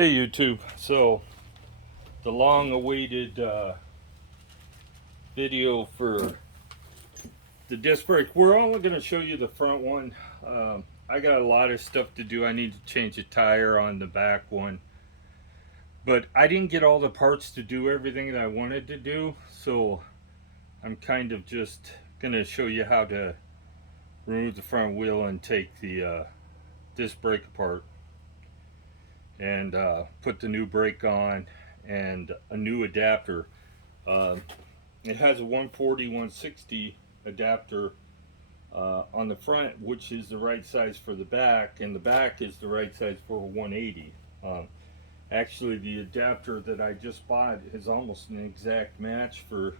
Hey YouTube, so the long-awaited video for the disc brake. We're only going to show you the front one. I got a lot of stuff to do. I need to change a tire on the back one, but I didn't get all the parts to do everything that I wanted to do, so I'm kind of just going to show you how to remove the front wheel and take the disc brake apart and put the new brake on and a new adapter. It has a 140/160 adapter on the front, which is the right size for the back, and the back is the right size for a 180. Actually, the adapter that I just bought is almost an exact match for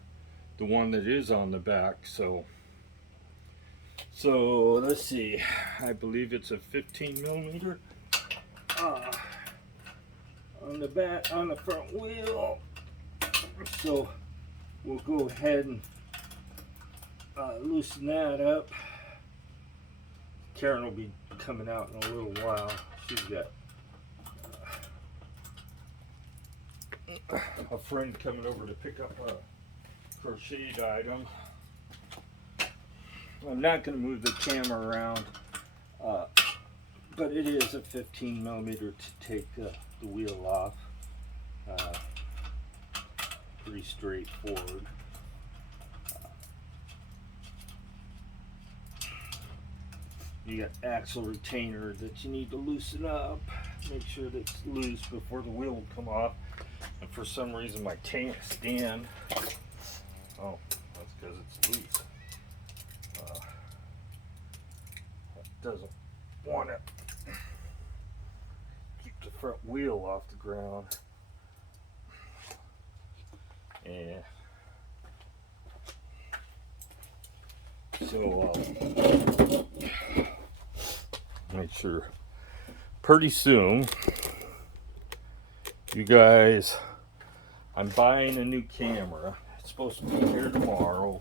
the one that is on the back. So let's see, I believe it's a 15mm on the back, on the front wheel. So we'll go ahead and loosen that up. Karen will be coming out in a little while. She's got a friend coming over to pick up a crocheted item. I'm not going to move the camera around, but it is a 15mm to take the wheel off. Pretty straightforward. You got axle retainer that you need to loosen up. Make sure that it's loose before the wheel will come off. And for some reason my stand, oh, that's because it's loose. It doesn't want to keep the front wheel off the ground. And so make sure pretty soon, you guys, I'm buying a new camera. It's supposed to be here tomorrow,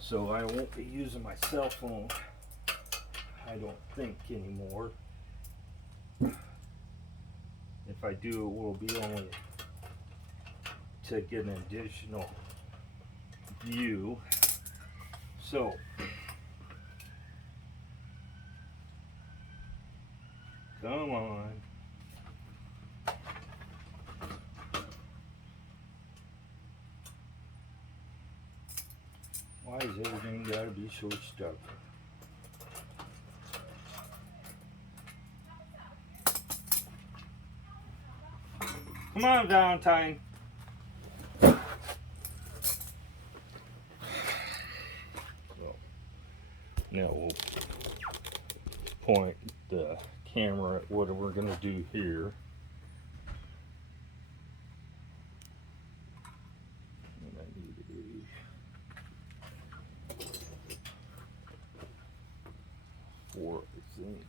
so I won't be using my cell phone, I don't think, anymore. If I do, it will be only to get an additional view. So come on. Why is everything gotta be so stuck? Come on, Valentine. Now we'll point the camera at what we're going to do here. And I need a 4, I think.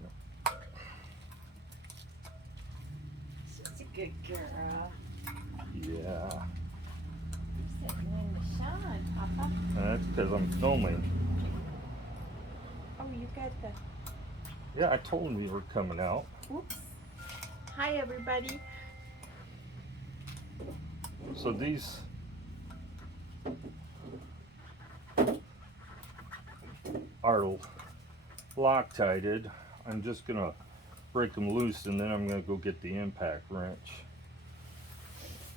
Yep. She's a good girl. Yeah. Sitting in the sun, Papa. That's because I'm filming. Oh, you got the... Yeah, I told him you were coming out. Oops. Hi, everybody. So these are Loctited. I'm just going to break them loose, and then I'm going to go get the impact wrench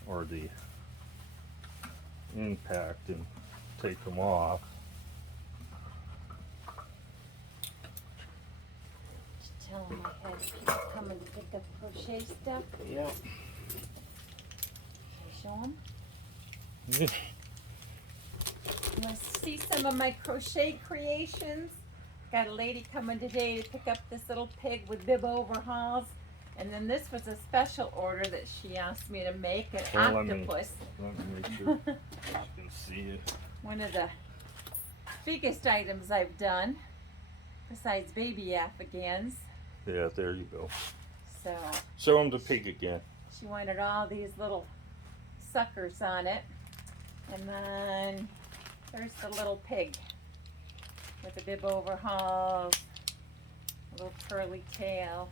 or the impact and take them off. Just tell them I had people coming to pick up crochet stuff. Yeah. Show them. You want to see some of my crochet creations? Got a lady coming today to pick up this little pig with bib overhauls. And then this was a special order that she asked me to make, an octopus. Let me make sure you can see it. One of the biggest items I've done, besides baby Afghans. Yeah, there you go. So Show them the pig again. she wanted all these little suckers on it. And then there's the little pig with the bib overhauls, a little curly tail.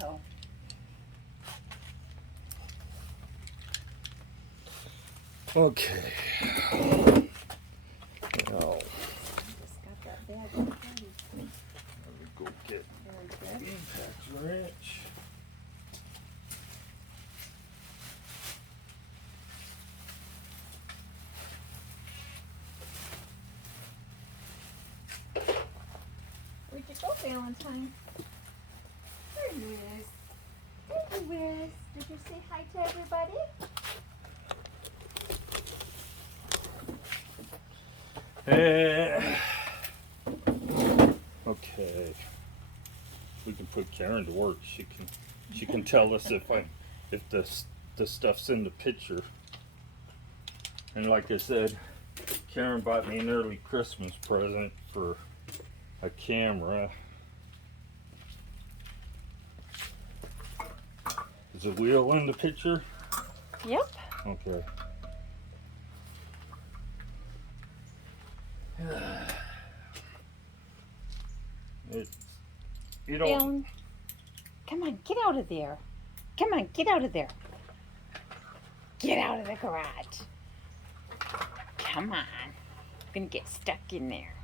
So Okay. Now, just got that bag ready. let me go get Very the good. impact wrench. Where'd you go, Valentine? There you is. There you is. Did you say hi to everybody? Okay. We can put Karen to work. She can tell us if the stuff's in the picture. And like I said, Karen bought me an early Christmas present for a camera. Is the wheel in the picture? Yep. Okay. You don't. Alan, come on, get out of there. Come on, get out of there. Get out of the garage. Come on. I'm gonna get stuck in there.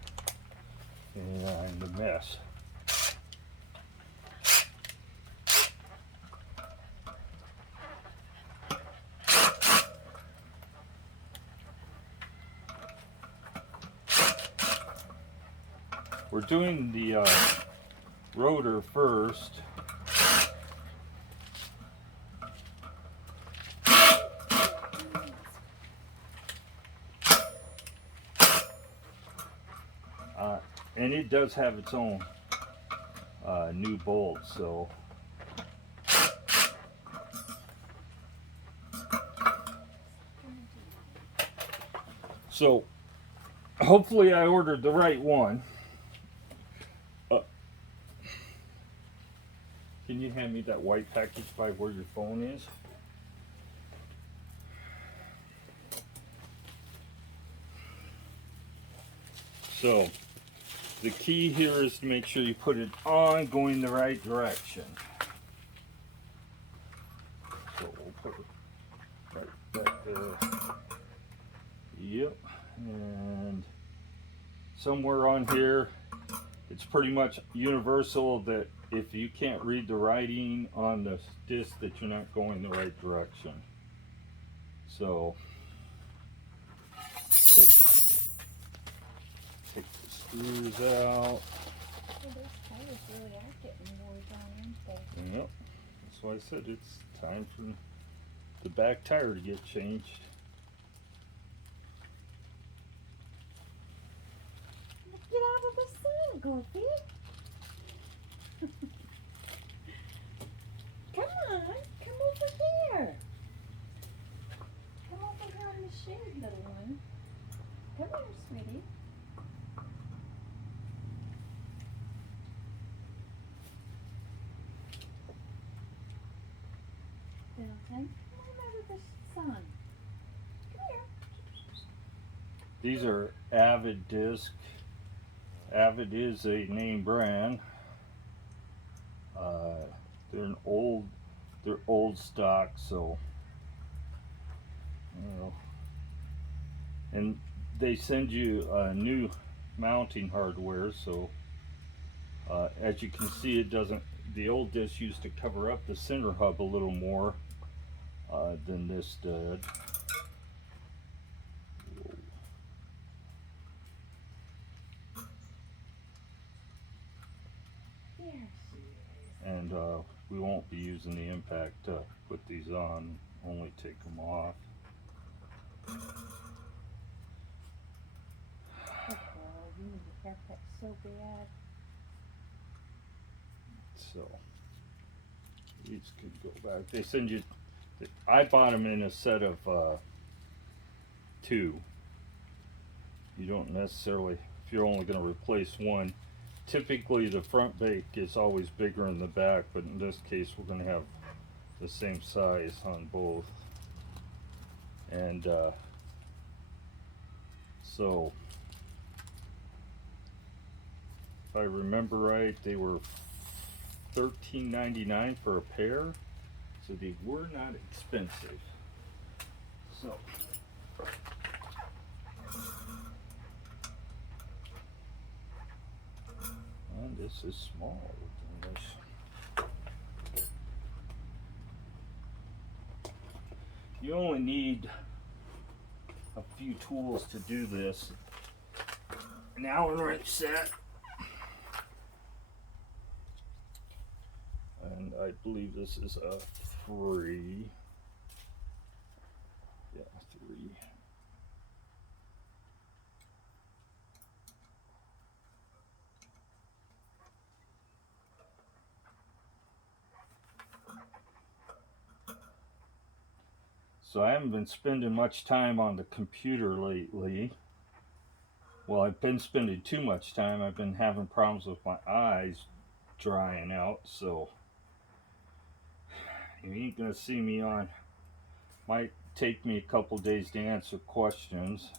And the mess. We're doing the rotor first. And it does have its own new bolt, so hopefully I ordered the right one. Can you hand me that white package by where your phone is? So the key here is to make sure you put it on going the right direction. So we'll put it right back there. Yep. And somewhere on here, it's pretty much universal that if you can't read the writing on the disc that you're not going the right direction. So take the screws out. Well, those tires really are getting worn down, aren't they? Yep. That's why I said it's time for the back tire to get changed. Get out of the sun, Goofy. Come on, come over here. Come over here in the shade, little one. Come here, sweetie. Valentine, come on out of the sun. Come here. These are Avid disc. Avid is a name brand. They're old stock, so you know. And they send you new mounting hardware, so as you can see, it doesn't. The old disc used to cover up the center hub a little more than this did. There she is. And we won't be using the impact to put these on, only take them off. Good girl, you need a haircut so bad. So these could go back. They send you. I bought them in a set of 2. You don't necessarily, if you're only going to replace one. Typically, the front brake is always bigger than the back, but in this case, we're going to have the same size on both. And so, if I remember right, they were $13.99 for a pair, so they were not expensive. So and this is small. You only need a few tools to do this. An Allen wrench set, and I believe this is a 3. Yeah, 3. So I haven't been spending much time on the computer lately. Well, I've been spending too much time. I've been having problems with my eyes drying out, so you ain't gonna see me on. Might take me a couple days to answer questions.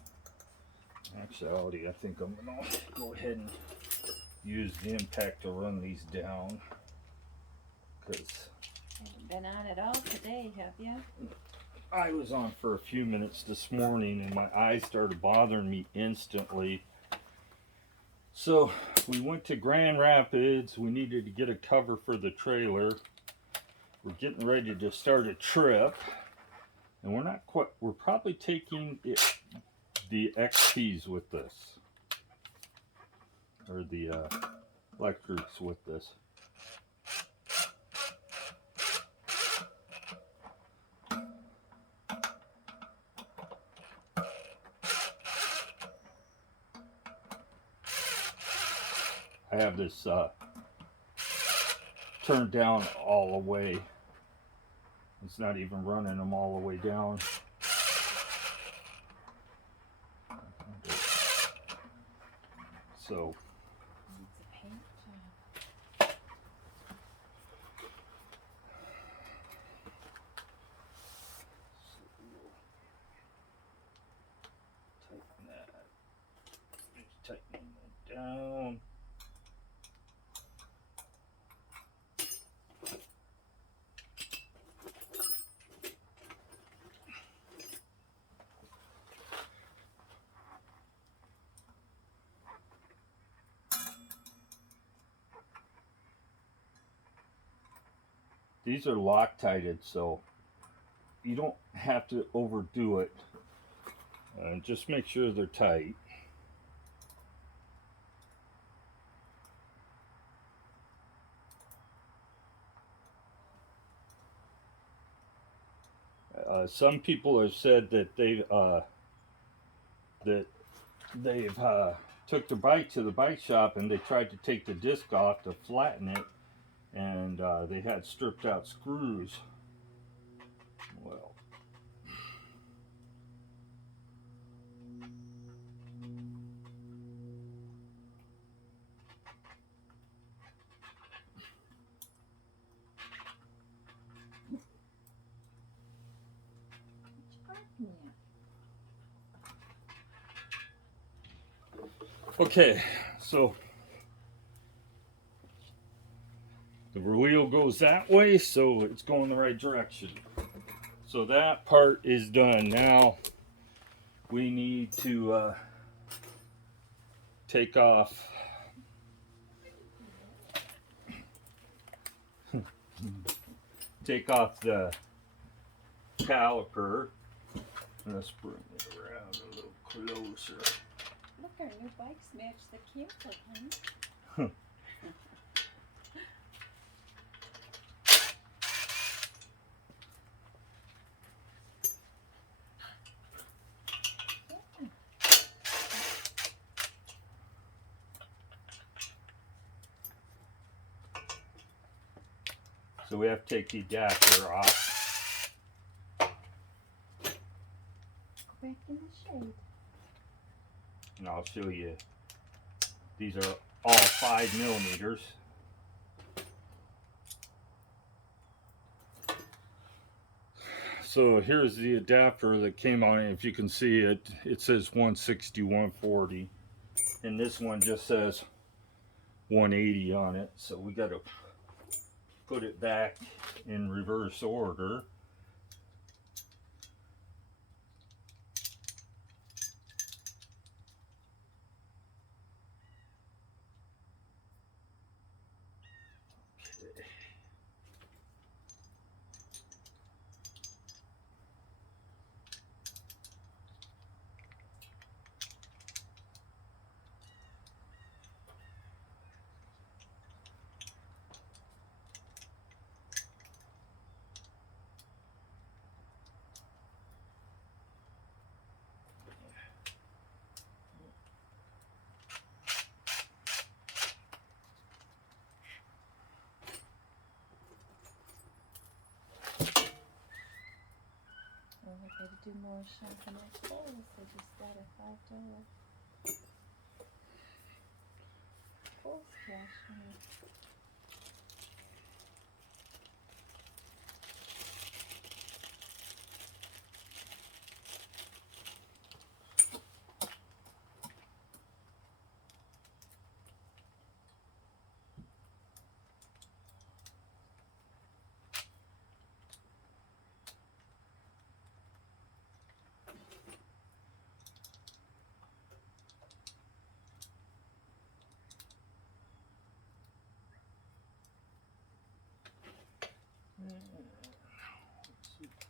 Actually, I think I'm gonna go ahead and use the impact to run these down, because Haven't been on it all today, have you? I was on for a few minutes this morning and my eyes started bothering me instantly. So we went to Grand Rapids. We needed to get a cover for the trailer. We're getting ready to start a trip, and we're probably taking the XPs with this, or the lectrics with this. I have this turned down all the way. It's not even running them all the way down. So It's a paint job. tighten that. Just tightening that down. These are Loctited, so you don't have to overdo it. Just make sure they're tight. Some people have said that they've took their bike to the bike shop and they tried to take the disc off to flatten it, and they had stripped out screws. Well, okay, so the wheel goes that way, so it's going the right direction. So that part is done. Now we need to take off the caliper. Let's bring it around a little closer. Look, our new bikes match the camper, honey. So we have to take the adapter off. Go back in the shade. And I'll show you. These are all 5 millimeters. So here's the adapter that came on it. If you can see it, it says 160, 140. And this one just says 180 on it. So we got to put it back in reverse order. Oh, I gotta do more shopping at Kohl's. I just got a $5 Kohl's cash money.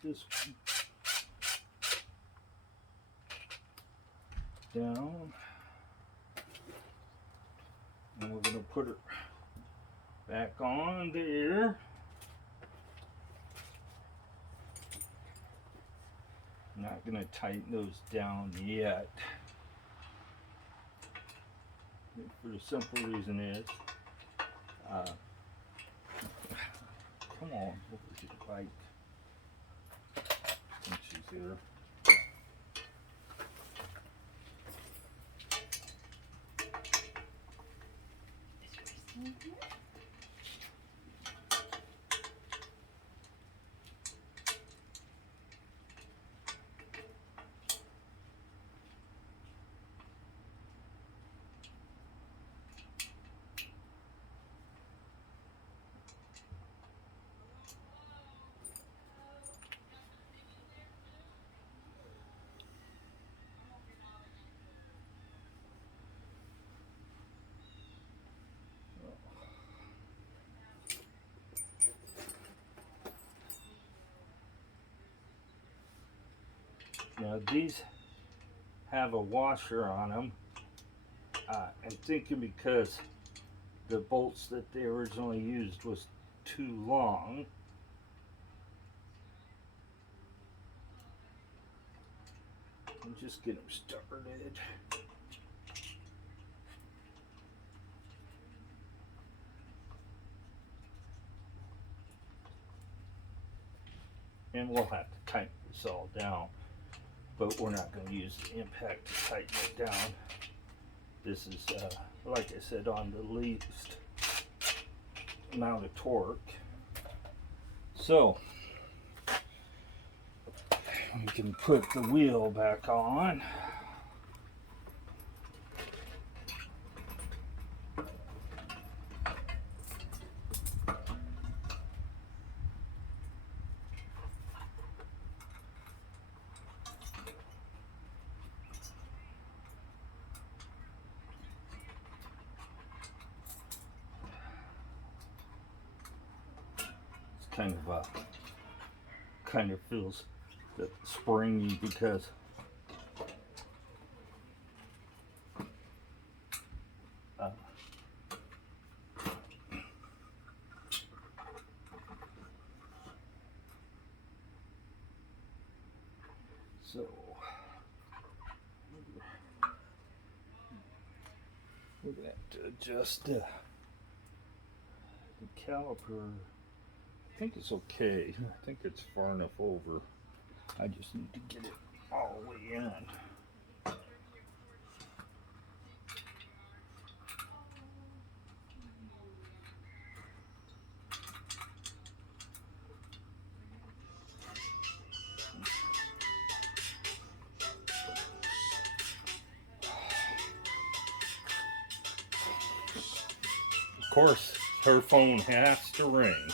This one down, and we're going to put it back on there. I'm not going to tighten those down yet, for the simple reason is, come on, what was it like? I think she's here. Now these have a washer on them. I'm thinking because the bolts that they originally used was too long. And just get them started. And we'll have to tighten this all down, but we're not going to use the impact to tighten it down. This is, like I said, on the least amount of torque. So, we can put the wheel back on. Kind of feels springy because so we're gonna have to adjust the caliper. I think it's okay. I think it's far enough over. I just need to get it all the way in. Of course, her phone has to ring.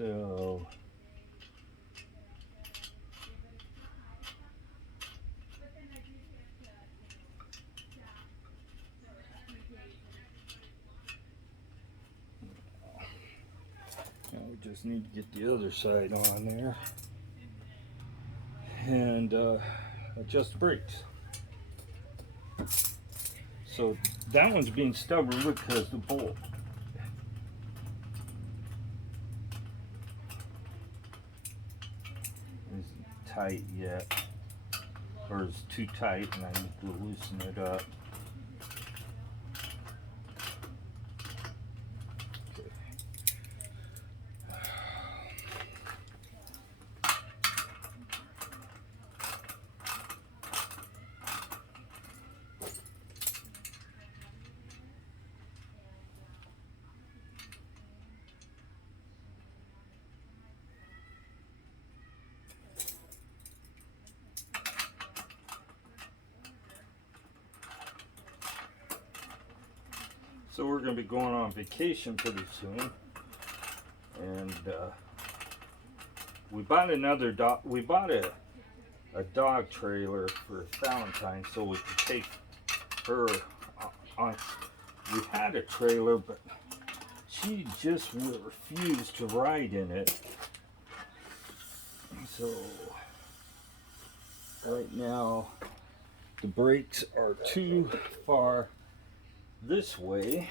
So now we just need to get the other side on there and adjust the brakes. So that one's being stubborn because the bolt isn't tight yet, or it's too tight and I need to loosen it up. So we're going to be going on vacation pretty soon, and we bought a dog trailer for Valentine's so we could take her on. We had a trailer, but she just refused to ride in it. So right now the brakes are too far this way.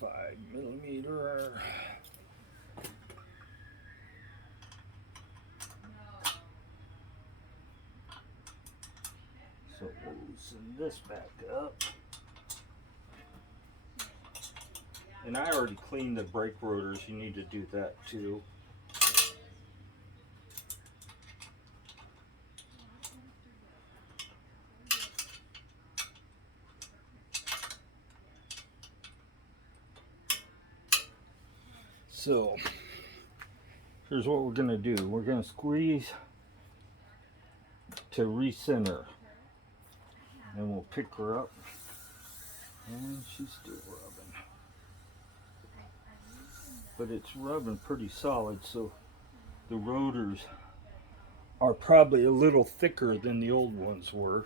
So we need a 5mm. So we'll loosen this back up. And I already cleaned the brake rotors. You need to do that too. So here's what we're gonna do. We're gonna squeeze to recenter, and we'll pick her up. And she's still rubbing, but it's rubbing pretty solid, so the rotors are probably a little thicker than the old ones were.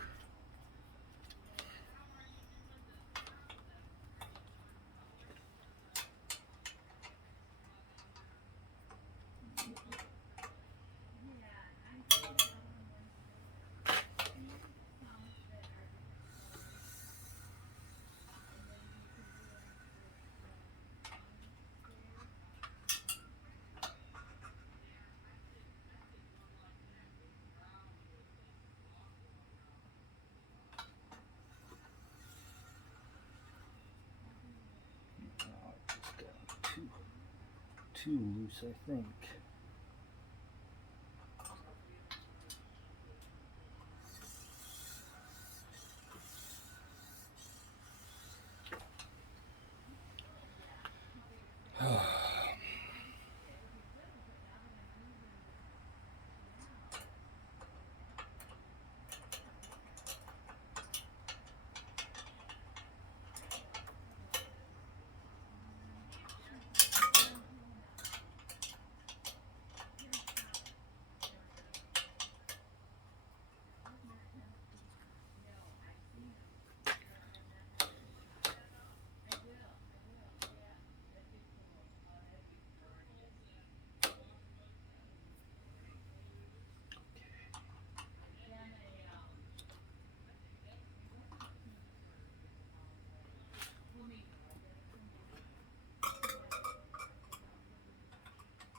Too loose, I think.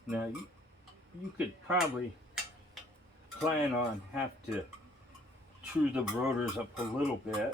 Now you could probably plan on have to true the rotors up a little bit.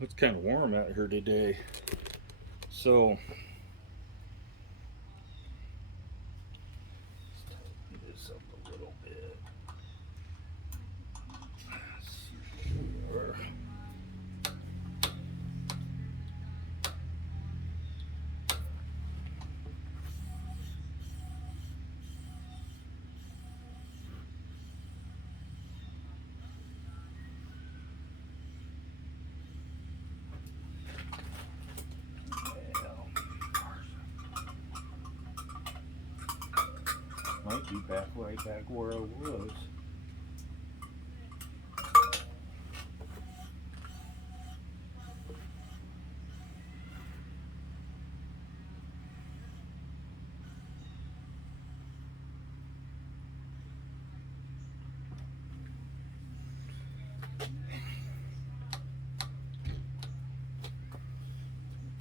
It's kind of warm out here today. So let's tighten this up a little bit. Sure. Might be right back where I was.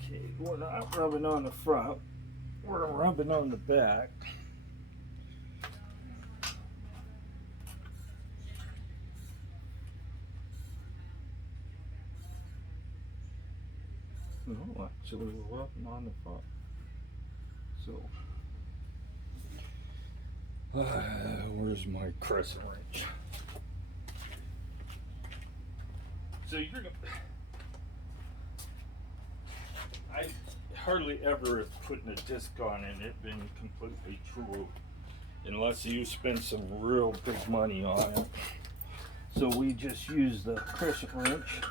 Okay, we're not rubbing on the front, we're rubbing on the back. No, actually we're rubbing on the front. So, where's my crescent wrench? So you're gonna, I hardly ever have put a disc on and it been completely true, unless you spend some real big money on it. So we just use the crescent wrench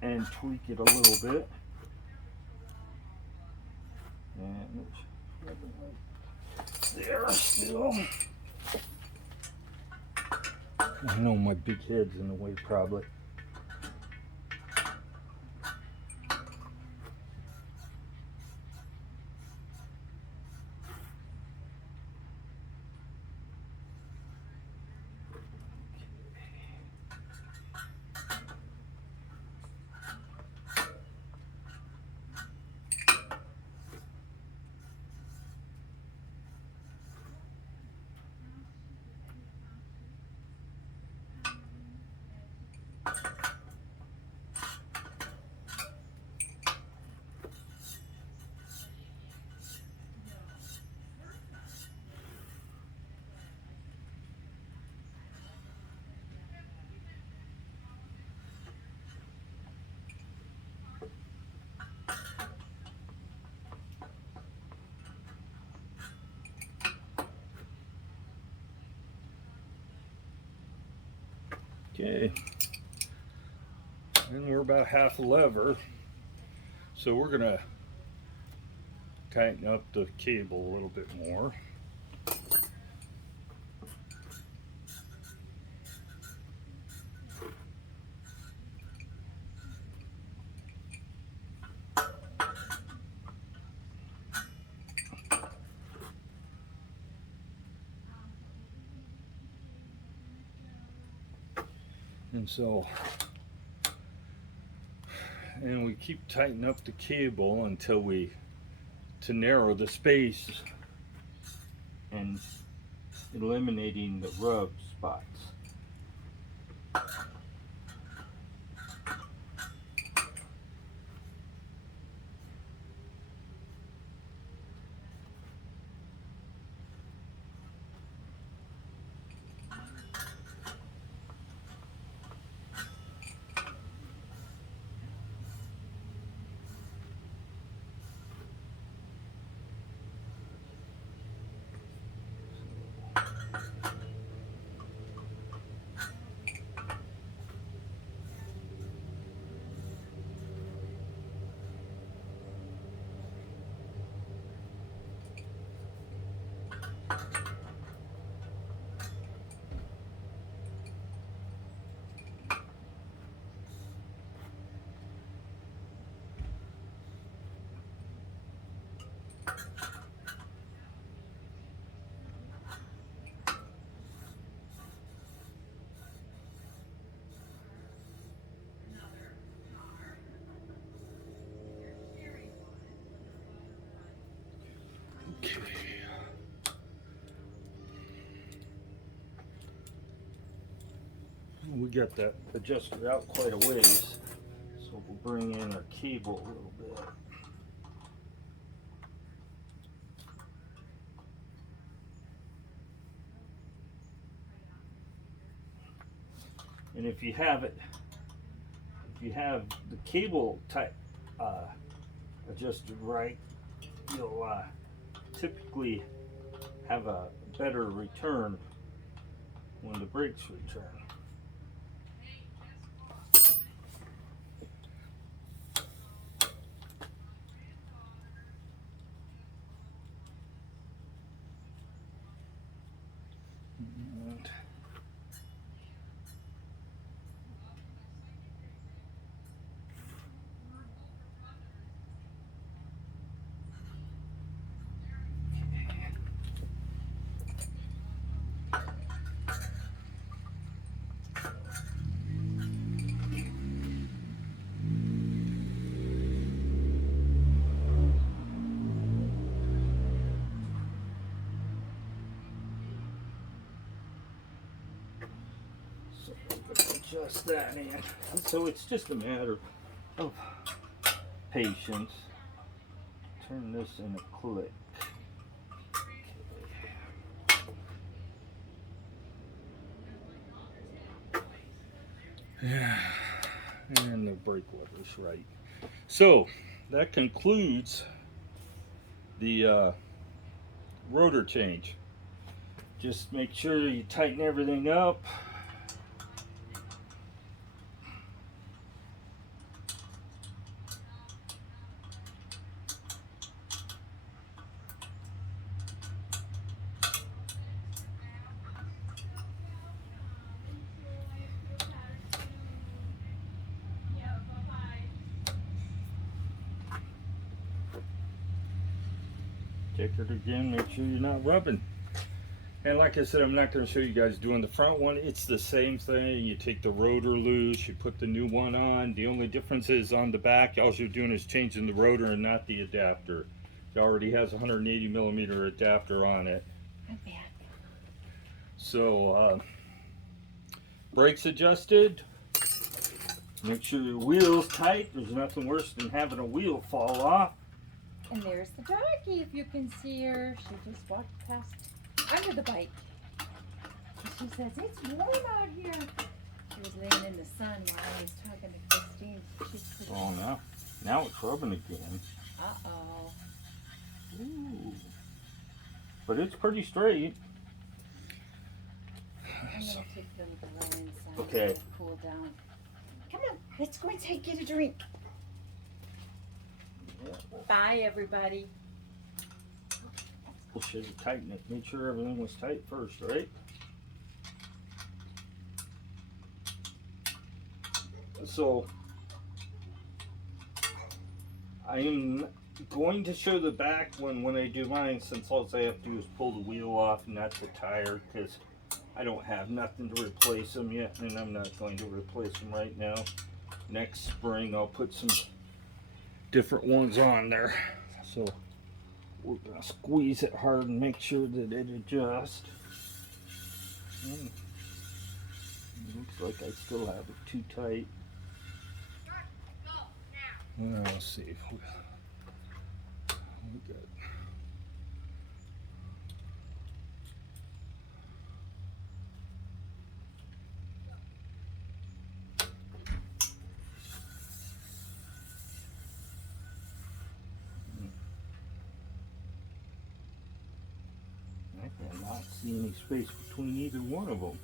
and tweak it a little bit. And it's there still. I know my big head's in the way probably. Okay, and we're about half a lever, so we're gonna tighten up the cable a little bit more. And we keep tightening up the cable until to narrow the space and eliminating the rub spots. Okay. We got that adjusted out quite a ways. bring in our cable a little bit. And if you have the cable type adjusted right, you'll typically have a better return when the brakes return. And so I'm going to adjust that in. So it's just a matter of patience. Turn this in a click. Yeah, and the brake lever's right. So that concludes the rotor change. Just make sure you tighten everything up. Check it again, make sure you're not rubbing. And like I said, I'm not going to show you guys doing the front one. It's the same thing. You take the rotor loose, you put the new one on. The only difference is on the back, all you're doing is changing the rotor and not the adapter. It already has a 180 millimeter adapter on it. I'm back. So, brakes adjusted. Make sure your wheel's tight. There's nothing worse than having a wheel fall off. And there's the doggie, if you can see her. She just walked past under the bike. And she says, it's warm out here. She was laying in the sun while I was talking to Christine. Oh no. Now it's rubbing again. Uh-oh. Ooh. But it's pretty straight. I'm going to take them to the inside. Okay. To cool down. Come on, let's go inside and get a drink. Yeah. Bye, everybody. We'll show you tighten it. Make sure everything was tight first, right? So, I'm going to show the back one when I do mine, since all I have to do is pull the wheel off, not the tire, because I don't have nothing to replace them yet, and I'm not going to replace them right now. Next spring, I'll put some different ones on there. So, we're going to squeeze it hard and make sure that it adjusts. It looks like I still have it too tight. Let's see if we got. I cannot see any space between either one of them.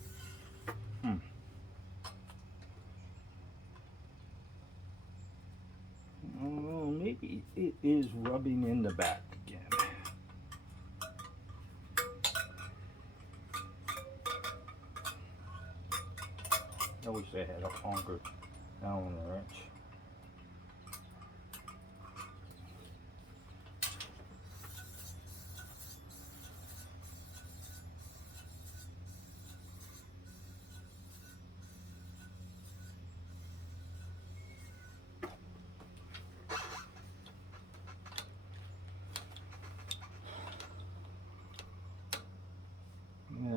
Oh, maybe it is rubbing in the back again. I wish I had a longer Allen wrench. Yeah.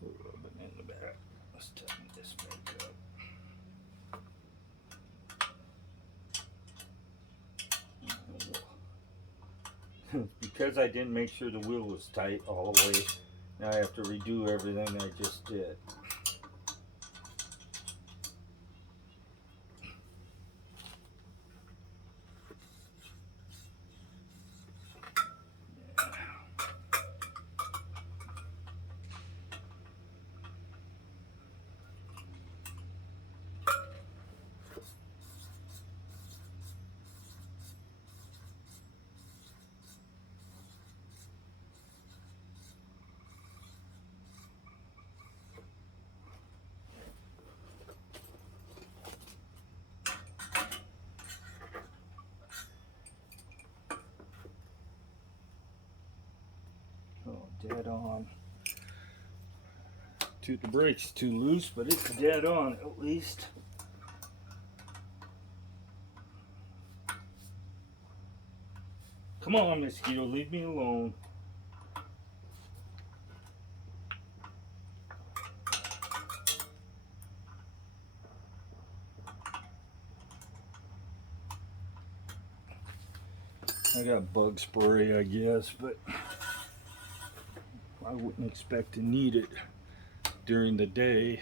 We're rubbing in the back. Let's tighten this back up. Because I didn't make sure the wheel was tight all the way. Now I have to redo everything I just did. Oh, dead on. The brake's too loose, but it's dead on at least. Come on, mosquito, leave me alone. I got bug spray, I guess, but I wouldn't expect to need it during the day.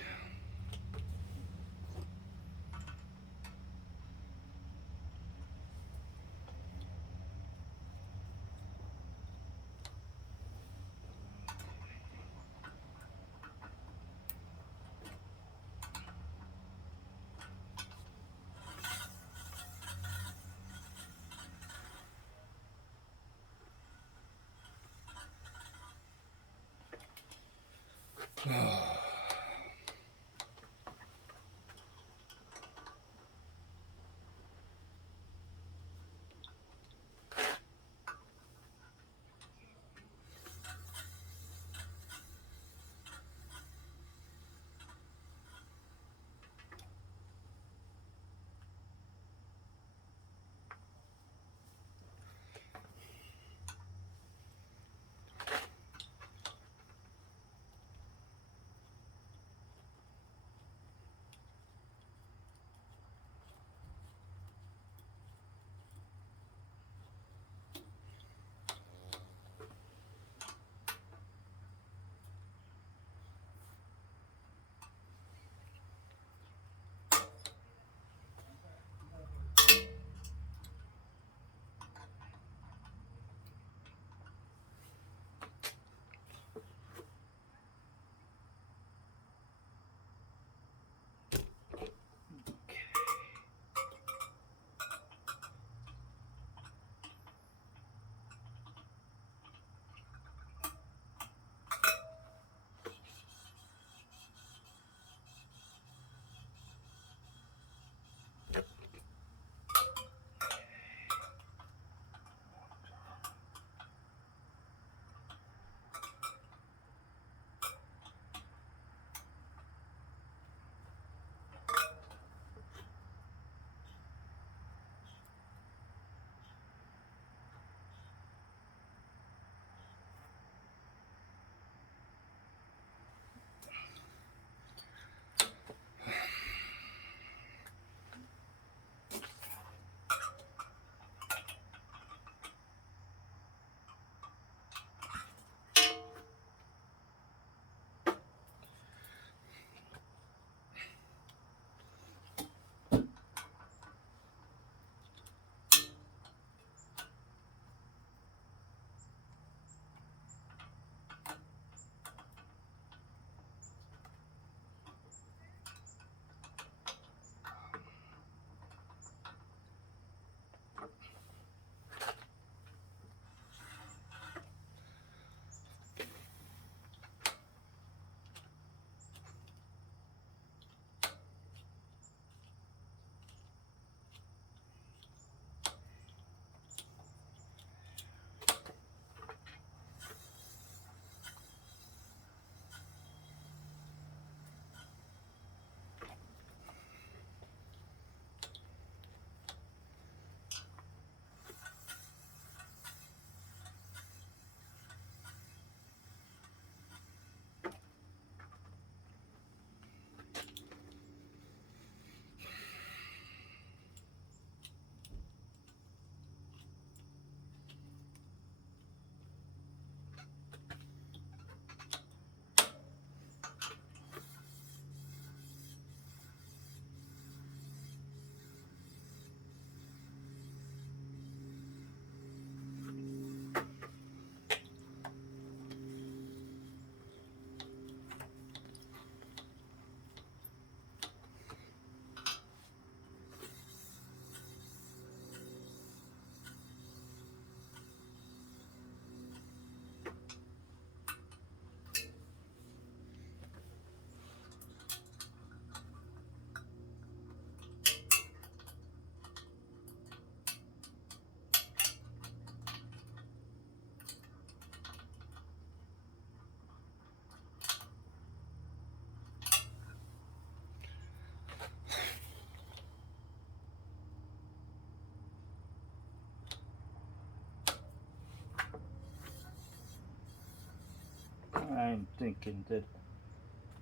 I'm thinking that,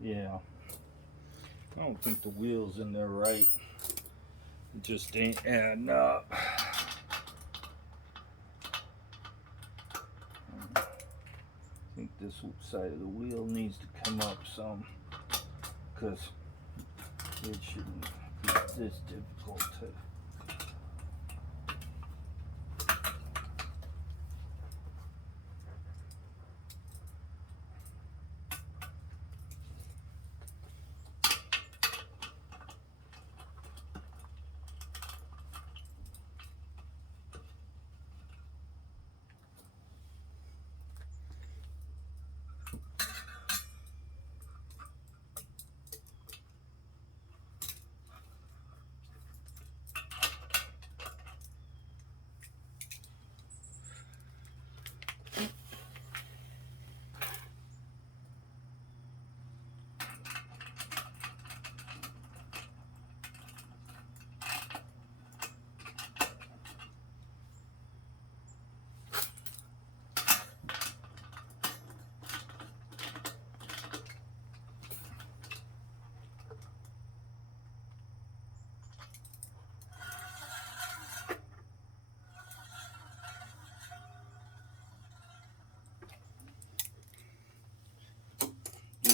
yeah, I don't think the wheel's in there right. It just ain't adding up. I think this side of the wheel needs to come up some, because it shouldn't be this difficult to.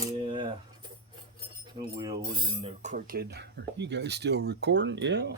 Yeah, the wheel was in there crooked. Are you guys still recording? Yeah.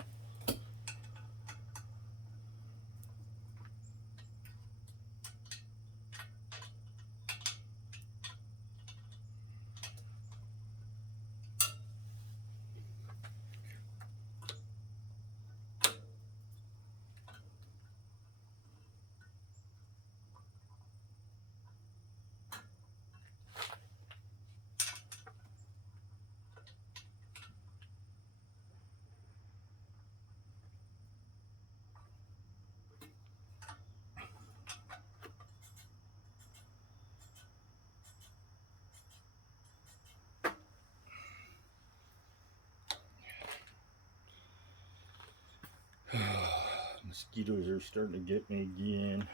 Mosquitoes are starting to get me again.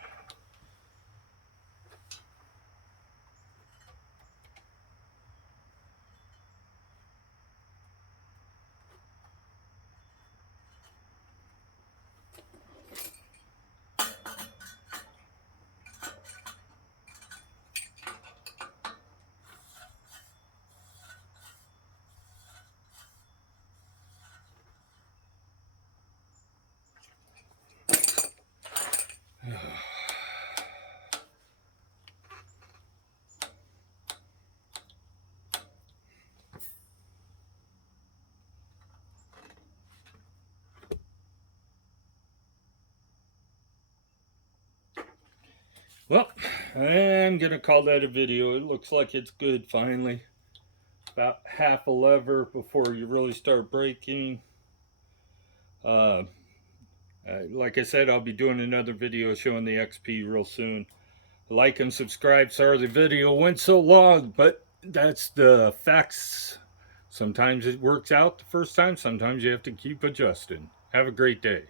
Well, I'm gonna call that a video. It looks like it's good finally. About half a lever before you really start braking. Like I said, I'll be doing another video showing the XP real soon. Like and subscribe. Sorry the video went so long, but that's the facts. Sometimes it works out the first time, sometimes you have to keep adjusting. Have a great day.